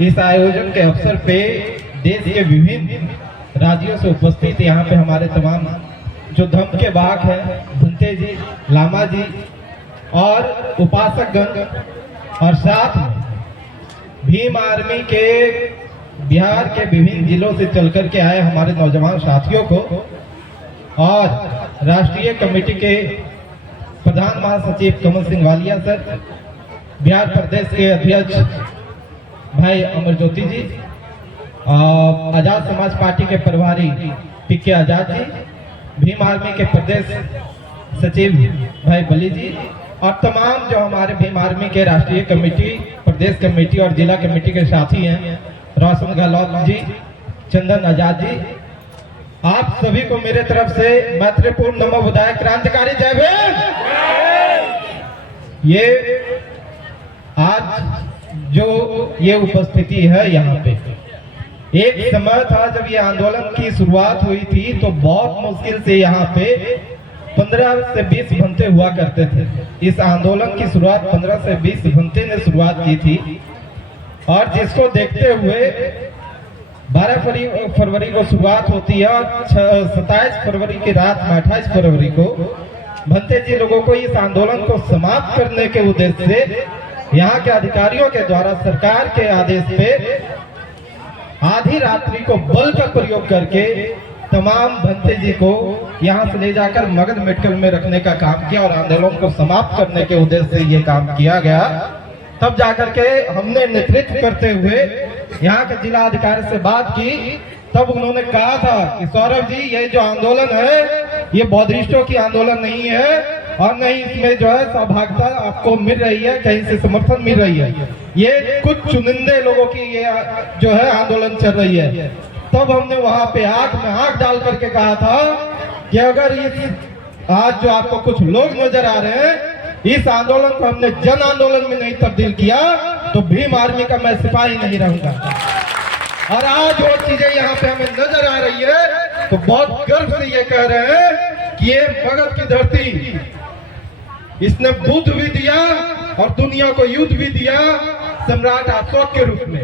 इस आयोजन के अवसर पे देश के विभिन्न राज्यों से उपस्थित यहाँ पे हमारे तमाम जो धर्म के वाहक हैं, भंते जी, लामा जी और उपासकगण, और साथ में भीम आर्मी के बिहार के विभिन्न जिलों से चल कर के आए हमारे नौजवान साथियों को, और राष्ट्रीय कमेटी के प्रधान महासचिव कमल सिंह वालिया सर, बिहार प्रदेश के अध्यक्ष भाई अमर ज्योति जी, आजाद समाज पार्टी के प्रभारी पीके आजाद जी, भीम आर्मी के प्रदेश सचिव भाई बली जी, और तमाम जो हमारे भीम आर्मी के राष्ट्रीय कमेटी, प्रदेश कमेटी और जिला कमेटी के साथी हैं, रोशन गहलोत जी, चंदन आजाद जी, आप सभी को मेरे तरफ से मैत्रीपूर्ण नमो बुधाय, क्रांतिकारी जय भीम। ये आज जो ये उपस्थिति है यहाँ पे, एक समय था जब ये आंदोलन की शुरुआत हुई थी तो बहुत मुश्किल से यहाँ पे 15 से 20 भंते हुआ करते थे। इस आंदोलन की शुरुआत 15 से 20 भंते ने शुरुआत की थी, और जिसको देखते हुए 12 फरवरी को शुरुआत होती है और 27 फरवरी की रात में 28 फरवरी को भंते जी लोगों को इस आंदोलन को समाप्त करने के उद्देश्य से यहाँ के अधिकारियों के द्वारा सरकार के आदेश पे आधी रात्रि को बल का प्रयोग करके तमाम भंते जी को यहाँ से ले जाकर मगध मेडिकल में रखने का काम किया और आंदोलन को समाप्त करने के उद्देश्य से ये काम किया गया। तब जाकर के हमने नेतृत्व करते हुए यहाँ के जिला अधिकारी से बात की, तब उन्होंने कहा था कि सौरभ जी, ये जो आंदोलन है ये बौद्धिस्टों की आंदोलन नहीं है, और नहीं इसमें जो है सहभागिता आपको मिल रही है, कहीं से समर्थन मिल रही है, ये कुछ चुनिंदे लोगों की ये जो है आंदोलन चल रही है। तब हमने वहां पे आंख में आंख डाल करके कहा था कि अगर इस आज जो आपको कुछ लोग नजर आ रहे हैं, इस आंदोलन को हमने जन आंदोलन में नहीं तब्दील किया तो भीम आर्मी का मैं सिपाही नहीं रहूंगा। और आज वो चीजें यहाँ पे हमें नजर आ रही है तो बहुत गर्व से ये कह रहे हैं कि ये मगध की धरती, इसने बुद्ध भी दिया और दुनिया को युद्ध भी दिया सम्राट अशोक के रूप में।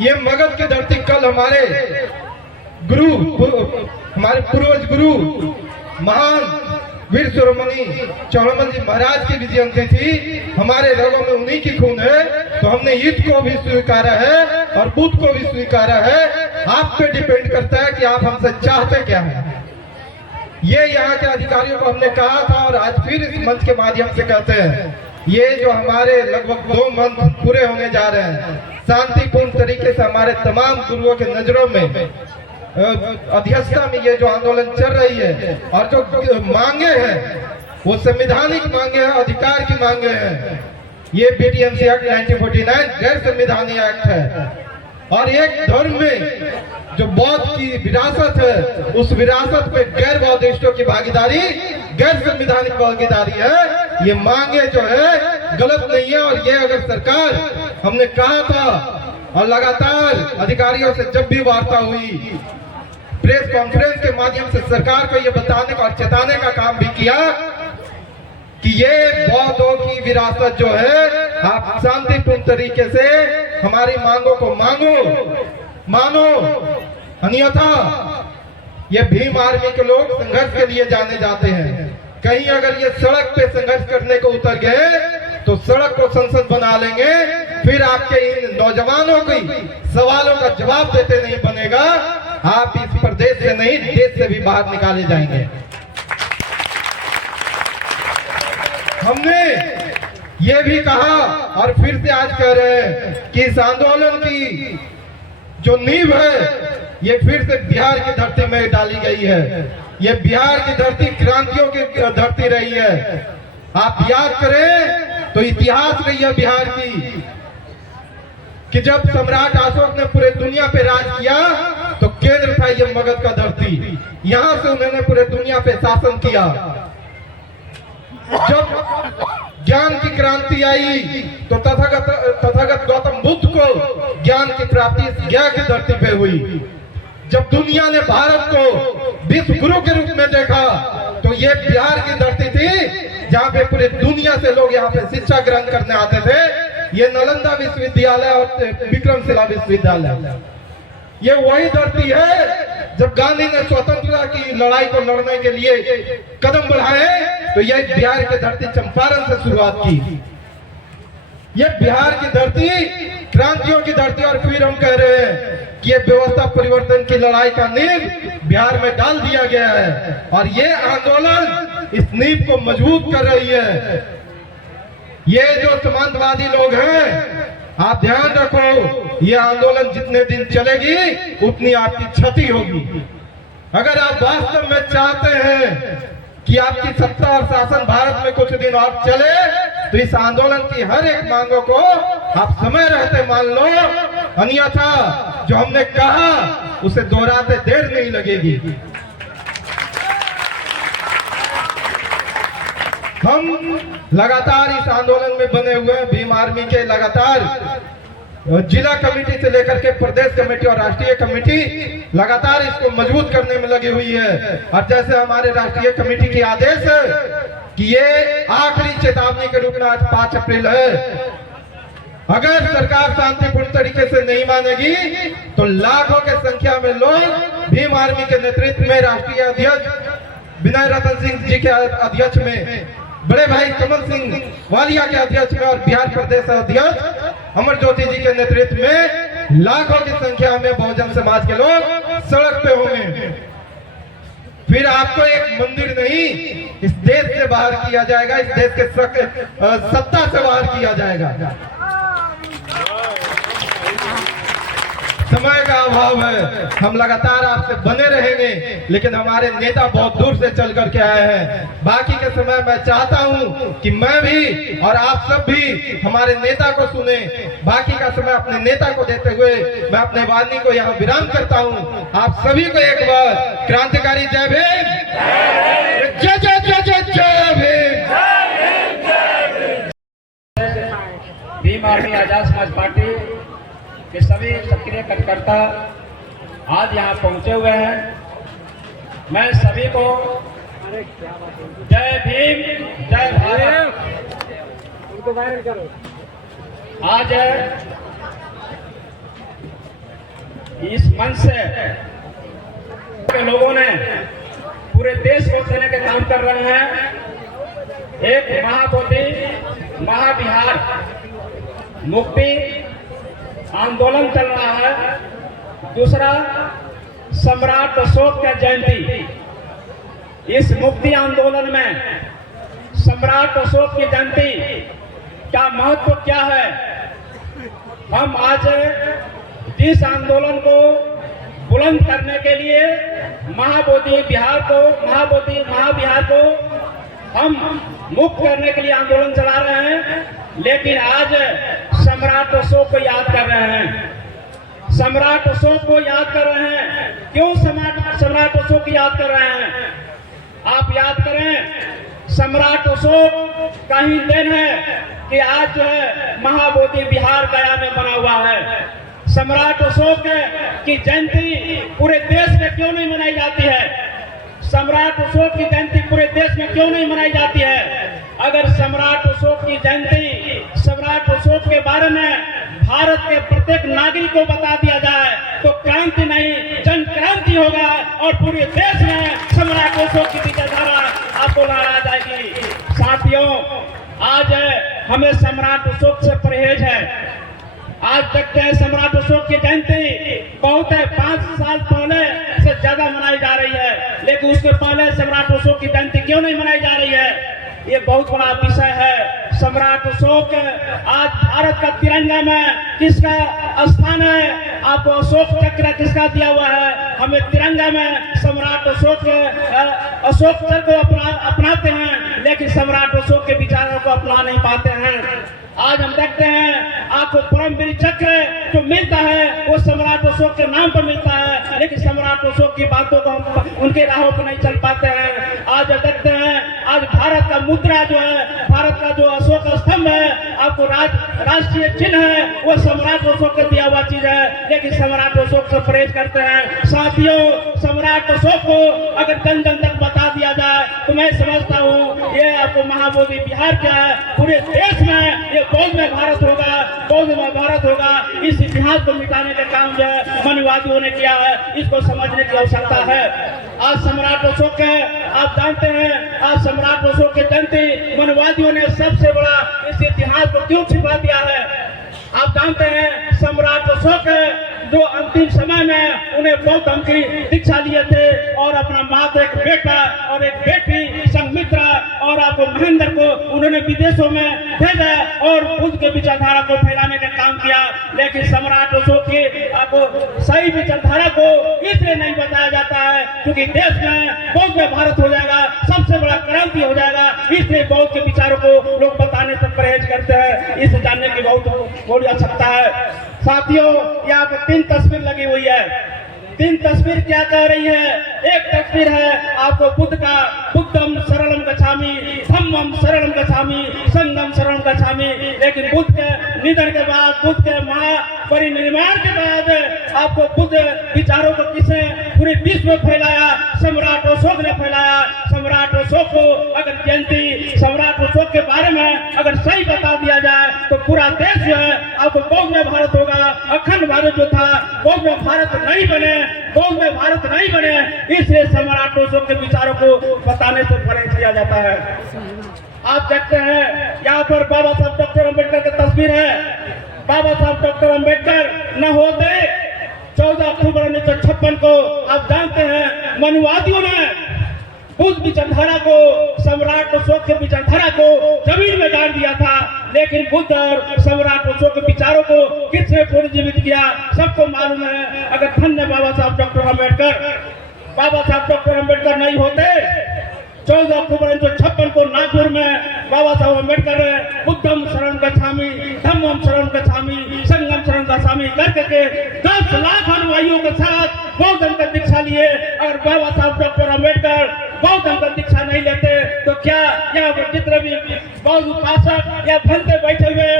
ये मगध की धरती कल हमारे गुरु, हमारे पूर्वज गुरु महान वीर शिरोमणि चौड़मल जी महाराज की भी जयंती थी। हमारे रगों में उन्हीं की खून है, तो हमने युद्ध को भी स्वीकारा है और बुद्ध को भी स्वीकारा है। आप पे डिपेंड करता है कि आप हमसे चाहते क्या है। ये यहाँ के अधिकारियों को हमने कहा था और आज फिर इस मंच के माध्यम से कहते हैं, ये जो हमारे लगभग 2 मंथ पूरे होने जा रहे हैं, शांतिपूर्ण तरीके से हमारे तमाम गुरुओं के नजरों में अध्यक्षता में ये जो आंदोलन चल रही है, और जो मांगे हैं वो संवैधानिक मांगे हैं, अधिकार की मांगे हैं। ये बीटीएमसी एक्ट 1949 गैर संवैधानिक एक्ट है, और एक धर्म में जो बौद्ध की विरासत है, उस विरासत पे गैर बौद्धिस्टों की भागीदारी, गैर संवैधानिक भागीदारी है। ये मांगे जो है गलत नहीं है, और ये अगर सरकार, हमने कहा था और लगातार अधिकारियों से जब भी वार्ता हुई, प्रेस कॉन्फ्रेंस के माध्यम से सरकार को ये बताने का और चेताने का काम भी किया कि ये बौद्धों की विरासत जो है, आप शांतिपूर्ण तरीके से हमारी मांगों को मानो, अन्यथा ये भीम आर्मी के लोग संघर्ष के लिए जाने जाते हैं। कहीं अगर ये सड़क पे संघर्ष करने को उतर गए तो सड़क को संसद बना लेंगे, फिर आपके इन नौजवानों की सवालों का जवाब देते नहीं बनेगा, आप इस प्रदेश से नहीं देश से भी बाहर निकाले जाएंगे। हमने ये भी कहा और फिर से आज कह रहे हैं कि इस आंदोलन की जो नींव है ये फिर से बिहार की धरती में डाली गई है। ये बिहार की धरती क्रांतियों की धरती रही है। आप याद करें तो इतिहास रही है बिहार की कि जब सम्राट अशोक ने पूरे दुनिया पे राज किया तो केंद्र था ये मगध का धरती, यहां से उन्होंने पूरे दुनिया पे शासन किया। जब ज्ञान की क्रांति आई तो तथागत गौतम बुद्ध को ज्ञान की प्राप्ति इस ज्ञान की धरती पे हुई। जब दुनिया ने भारत को विश्व गुरु के रूप में देखा तो ये बिहार की धरती थी जहाँ पे पूरे दुनिया से लोग यहाँ पे शिक्षा ग्रहण करने आते थे। ये नालंदा विश्वविद्यालय और विक्रमशिला विश्वविद्यालय, ये वही धरती है जब गांधी ने स्वतंत्रता की लड़ाई को लड़ने के लिए कदम बढ़ाए तो यह बिहार की धरती चंपारण से शुरुआत की। ये बिहार की धरती क्रांतियों की धरती, और फिर हम कह रहे हैं कि ये व्यवस्था परिवर्तन की लड़ाई का नींव बिहार में डाल दिया गया है और ये आंदोलन इस नींव को मजबूत कर रही है। ये जो समांतवादी लोग हैं, आप ध्यान रखो, ये आंदोलन जितने दिन चलेगी उतनी आपकी क्षति होगी। अगर आप वास्तव में चाहते हैं कि आपकी सत्ता और शासन भारत में कुछ दिन और चले तो इस आंदोलन की हर एक मांगों को आप समय रहते मान लो, अन्यथा जो हमने कहा उसे दोहराते देर नहीं लगेगी। हम लगातार इस आंदोलन में बने हुए हैं। भीम आर्मी के लगातार जिला कमेटी से लेकर के प्रदेश कमेटी और राष्ट्रीय कमेटी लगातार इसको मजबूत करने में लगी हुई है। और जैसे हमारे राष्ट्रीय कमेटी की आदेश है कि ये आखिरी चेतावनी के रूप में आज 5 अप्रैल है, अगर सरकार शांतिपूर्ण तरीके से नहीं मानेगी तो लाखों के संख्या में लोग भीम आर्मी के नेतृत्व में, राष्ट्रीय अध्यक्ष विनय रतन सिंह जी के अध्यक्ष में, बड़े भाई कमल सिंह वालिया के अध्यक्ष में और बिहार प्रदेश अध्यक्ष अमर ज्योति जी के नेतृत्व में लाखों की संख्या में बहुजन समाज के लोग सड़क पे होंगे। फिर आपको एक मंदिर नहीं, इस देश से बाहर किया जाएगा, इस देश के सत्ता से बाहर किया जाएगा। समय का अभाव है, हम लगातार आपसे बने रहेंगे, लेकिन हमारे नेता बहुत दूर से चल करके आए हैं। बाकी के समय मैं चाहता हूं कि मैं भी और आप सब भी हमारे नेता को सुने। बाकी का समय अपने नेता को देते हुए मैं अपने वाणी को यहाँ विराम करता हूं। आप सभी को एक बार क्रांतिकारी जय भीम, जय जय जय जय जय भीम। भीम आर्मी आजाद समाज पार्टी के सभी सक्रिय कार्यकर्ता आज यहाँ पहुंचे हुए हैं। मैं सभी को जय भीम, जय भारत। आज इस मंच से के लोगों ने पूरे देश को देने के काम कर रहे हैं। एक महाबोधि महाबिहार मुक्ति आंदोलन चल रहा है, दूसरा सम्राट अशोक का जयंती। इस मुक्ति आंदोलन में सम्राट अशोक की जयंती का महत्व क्या है? हम आज जिस आंदोलन को बुलंद करने के लिए महाबोधि महाबिहार को हम मुक्त करने के लिए आंदोलन चला रहे हैं, लेकिन आज सम्राट अशोक को याद कर रहे हैं। सम्राट अशोक को याद कर रहे हैं। क्यों सम्राट अशोक की याद कर रहे हैं? आप याद करें, सम्राट अशोक का ही देन है कि आज जो है महाबोधि बिहार गया में बना हुआ है। सम्राट अशोक की जयंती पूरे देश में क्यों नहीं मनाई जाती है? सम्राट अशोक की जयंती पूरे देश में क्यों नहीं मनाई जाती है? अगर सम्राट अशोक की जयंती, सम्राट अशोक के बारे में भारत के प्रत्येक नागरिक को बता दिया जाए तो क्रांति नहीं जन क्रांति होगा और पूरे देश में सम्राट अशोक की विचारधारा आपको लहरा जाएगी। साथियों, आज हमें सम्राट अशोक से परहेज है। आज देखते हैं सम्राट अशोक की जयंती बहुत है, 5 साल पहले से ज्यादा मनाई जा रही है, लेकिन उसके पहले सम्राट अशोक की जयंती क्यों नहीं मनाई जा रही है? ये बहुत बड़ा विषय है। सम्राट अशोक आज भारत का तिरंगा में किसका स्थान है? आपको अशोक चक्र किसका दिया हुआ है? हमें तिरंगा में सम्राट अशोक चक्र को अपनाते हैं, लेकिन सम्राट अशोक के विचारों को अपना नहीं पाते हैं। आज हम देखते हैं आपको परमवीर चक्र जो मिलता है वो सम्राट अशोक के नाम पर मिलता है, लेकिन सम्राट अशोक की बातों को हम उनके राहों पर नहीं चल पाते हैं। आज देखते हैं आज भारत का मुद्रा जो है, भारत का जो अशोक स्तंभ है, आपको राष्ट्रीय चिन्ह है, वो सम्राट अशोक का दिया हुआ चीज है, लेकिन सम्राट अशोक से परहेज करते हैं। साथियों, सम्राट अशोक को अगर जन जन तक बता दिया किया जाए तो मैं समझता हूँ ये आपको महाबोधि बिहार का है, पूरे देश में ये बौद्ध में भारत होगा, बौद्ध में भारत होगा। इस इतिहास को मिटाने का काम जो है मनुवादियों ने किया है, इसको समझने की आवश्यकता है। आज सम्राट अशोक है, आप जानते हैं आज सम्राट अशोक के जयंती मनुवादियों ने सबसे बड़ा इस इतिहास को क्यों छिपा दिया है। आप जानते हैं सम्राट अशोक जो अंतिम समय में उन्हें बौद्ध धर्म की दीक्षा लिए थे और अपना मात्र एक बेटा और एक बेटी संघमित्रा और आपको महेंद्र को उन्होंने विदेशों में भेजा और बुद्ध के विचारधारा को फैलाने का काम किया। लेकिन सम्राट अशोक की आपको सही विचारधारा को इसलिए नहीं बताया जाता है क्योंकि देश में बौद्ध में भारत हो जाएगा, सबसे बड़ा क्रांति हो जाएगा, इसलिए बौद्ध के विचारों को लोग बताने से परहेज करते हैं। इसे जानने की बहुत आवश्यकता है। साथियों, यहाँ पे 3 तस्वीर लगी हुई है। 3 तस्वीर क्या कह रही है? एक तस्वीर है आपको बुद्ध का, बुद्धम शरणम गच्छामि, धम्मम शरणम गच्छामि, संघम शरणम गच्छामि। लेकिन बुद्ध के निधन के बाद, बुद्ध के महापरिनिर्वाण के बाद आपको बुद्ध विचारों को किसने पूरे विश्व में फैलाया? सम्राट अशोक ने फैलाया। सम्राट अशोक को अगर जयंती सम्राट अशोक के बारे में अगर सही बता दिया जाए तो पूरा देश जो है आपको बौद्ध में भारत होगा। अखंड भारत जो था बौद्ध में भारत नहीं बने, बौद्ध में भारत नहीं बने, इसलिए सम्राट अशोक के विचारों को बताने से परहेज किया जाता है। आप देखते हैं यहाँ पर बाबा साहब डॉक्टर अम्बेडकर की तस्वीर है। बाबा साहब डॉक्टर अम्बेडकर न होते 14 अक्टूबर 1956 को आप जानते हैं मनुवादियों ने बुद्ध विचारधारा को, सम्राट अशोक के विचारधारा को जमीन में गाड़ दिया था। लेकिन बुद्ध और सम्राट अशोक के विचारों को किसने पुनर्जीवित किया सबको मालूम है। अगर धन्य बाबा साहब डॉक्टर अम्बेडकर, बाबा साहब डॉक्टर अम्बेडकर नहीं होते 14 अक्टूबर 1956 को नागपुर में बाबा साहब अम्बेडकर ने बुद्धम शरण गच्छामि, धम्मम शरण गच्छामि, संघम शरण गच्छामि करके 10 लाख अनुयायियों के साथ बौद्ध धर्म का दीक्षा लिए। अगर बाबा साहब डॉक्टर अम्बेडकर बौद्ध धर्म का दीक्षा नहीं लेते तो क्या यहाँ पर जितने भी बौद्ध उपासक या भंते बैठे हुए